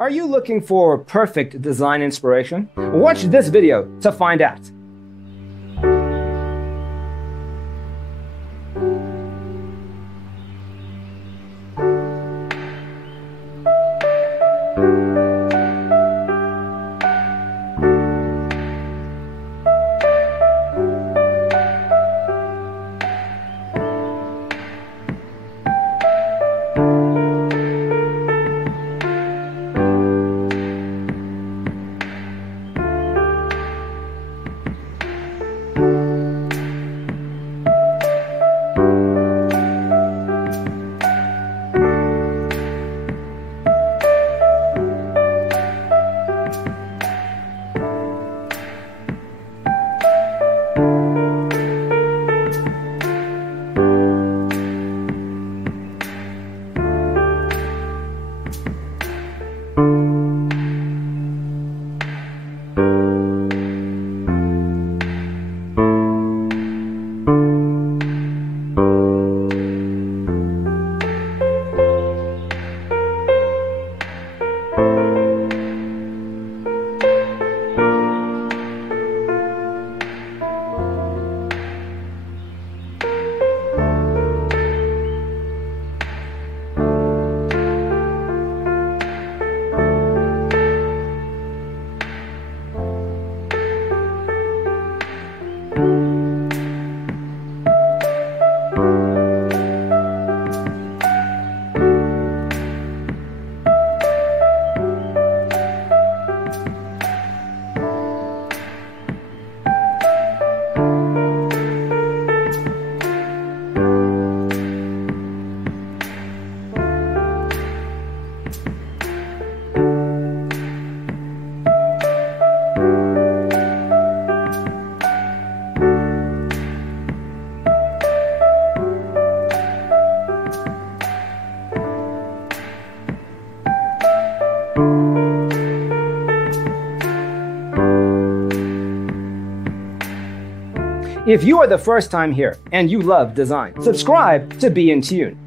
Are you looking for perfect design inspiration? Watch this video to find out. If you are the first time here and you love design, subscribe to be in tune.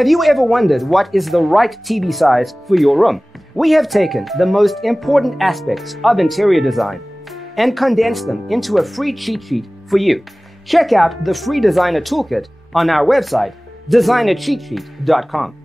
Have you ever wondered what is the right TV size for your room? We have taken the most important aspects of interior design and condensed them into a free cheat sheet for you. Check out the free designer toolkit on our website, designercheatsheet.com.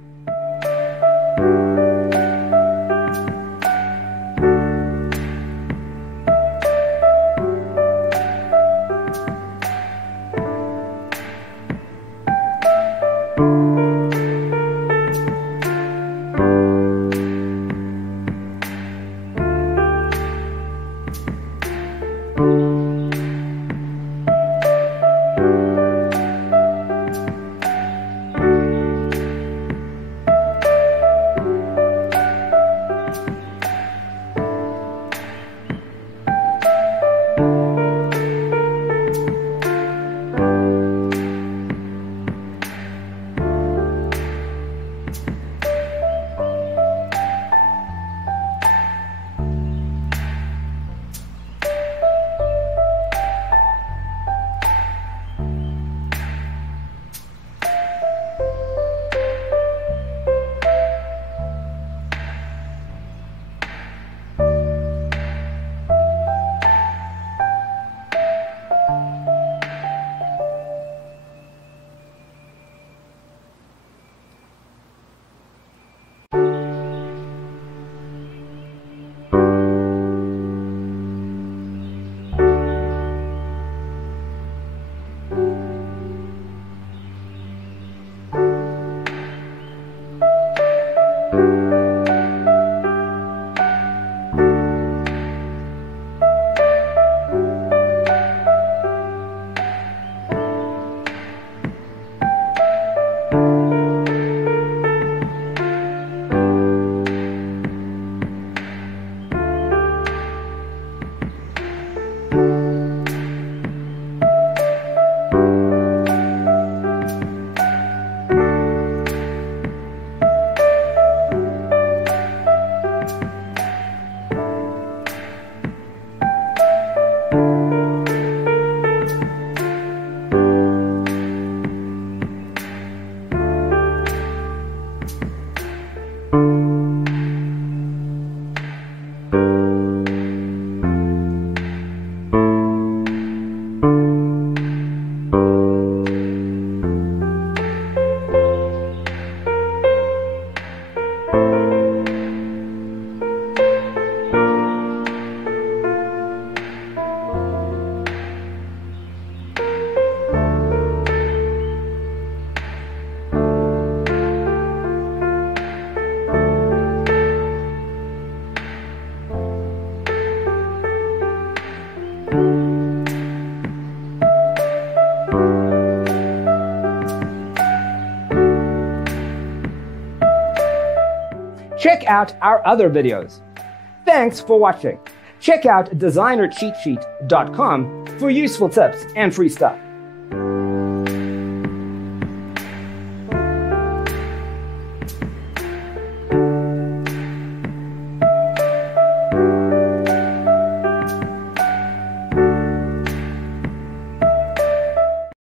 Check out our other videos. Thanks for watching. Check out designercheatsheet.com for useful tips and free stuff.